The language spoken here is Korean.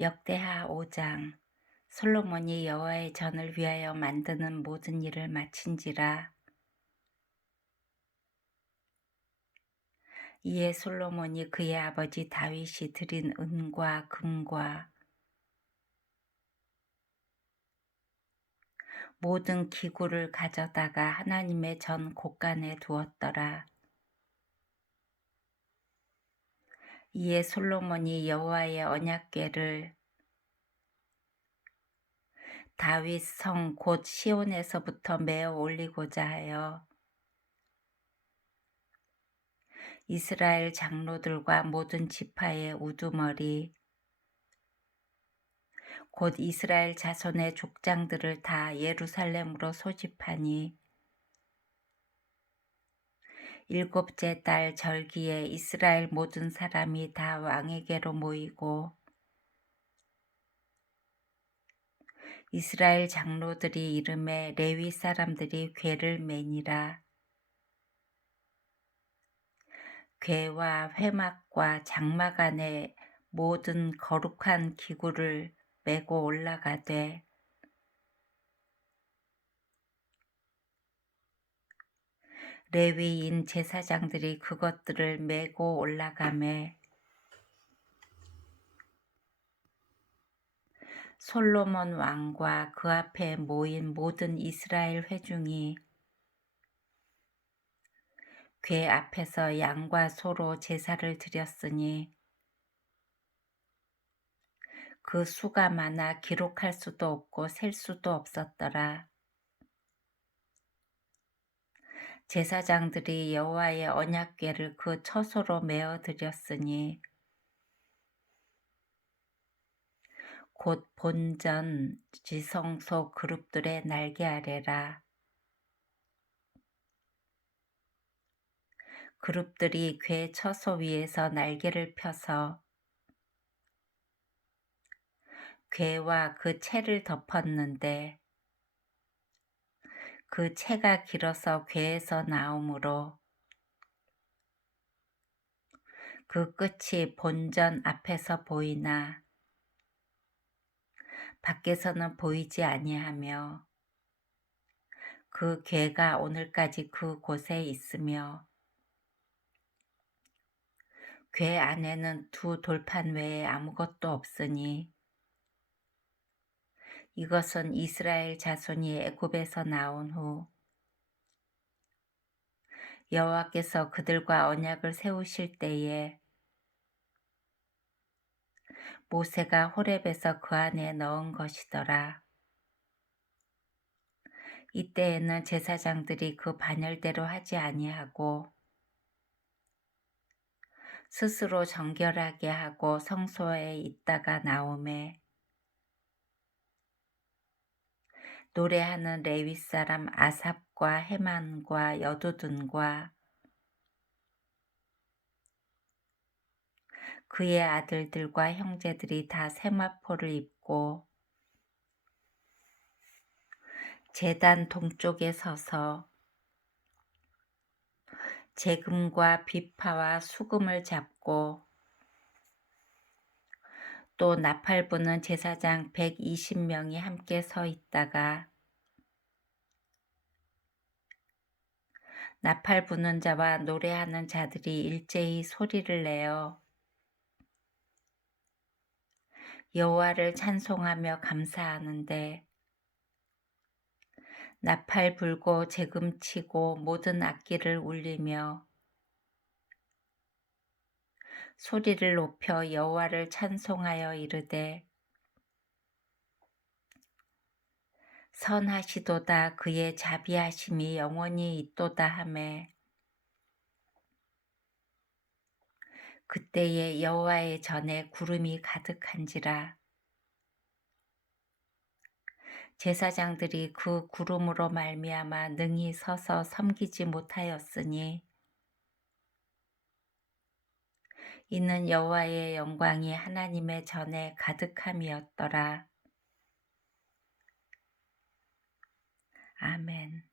역대하 5장 솔로몬이 여호와의 전을 위하여 만드는 모든 일을 마친지라 이에 솔로몬이 그의 아버지 다윗이 드린 은과 금과 모든 기구를 가져다가 하나님의 전 곳간에 두었더라. 이에 솔로몬이 여호와의 언약궤를 다윗 성 곧 시온에서부터 메어 올리고자 하여 이스라엘 장로들과 모든 지파의 우두머리 곧 이스라엘 자손의 족장들을 다 예루살렘으로 소집하니 일곱째 달 절기에 이스라엘 모든 사람이 다 왕에게로 모이고 이스라엘 장로들이 이름에 레위 사람들이 괴를 매니라. 괴와 회막과 장막 안에 모든 거룩한 기구를 메고 올라가되 레위인 제사장들이 그것들을 메고 올라가매 솔로몬 왕과 그 앞에 모인 모든 이스라엘 회중이 괴 앞에서 양과 소로 제사를 드렸으니 그 수가 많아 기록할 수도 없고 셀 수도 없었더라. 제사장들이 여호와의 언약궤를 그 처소로 메어 드렸으니 곧 본전 지성소 그룹들의 날개 아래라. 그룹들이 괴 처소 위에서 날개를 펴서 괴와 그 채를 덮었는데 그 채가 길어서 괴에서 나오므로 그 끝이 본전 앞에서 보이나 밖에서는 보이지 아니하며 그 괴가 오늘까지 그 곳에 있으며 괴 안에는 두 돌판 외에 아무것도 없으니 이것은 이스라엘 자손이 애굽에서 나온 후 여호와께서 그들과 언약을 세우실 때에 모세가 호렙에서 그 안에 넣은 것이더라. 이때에는 제사장들이 그 반열대로 하지 아니하고 스스로 정결하게 하고 성소에 있다가 나오매 노래하는 레위 사람 아삽과 해만과 여두둔과 그의 아들들과 형제들이 다 세마포를 입고 재단 동쪽에 서서 재금과 비파와 수금을 잡고 또 나팔 부는 제사장 120명이 함께 서 있다가 나팔 부는 자와 노래하는 자들이 일제히 소리를 내어 여호와를 찬송하며 감사하는데 나팔 불고 재금 치고 모든 악기를 울리며 소리를 높여 여호와를 찬송하여 이르되 선하시도다. 그의 자비하심이 영원히 있도다 하매. 그때에 여호와의 전에 구름이 가득한지라. 제사장들이 그 구름으로 말미암아 능히 서서 섬기지 못하였으니 이는 여호와의 영광이 하나님의 전에 가득함이었더라. 아멘.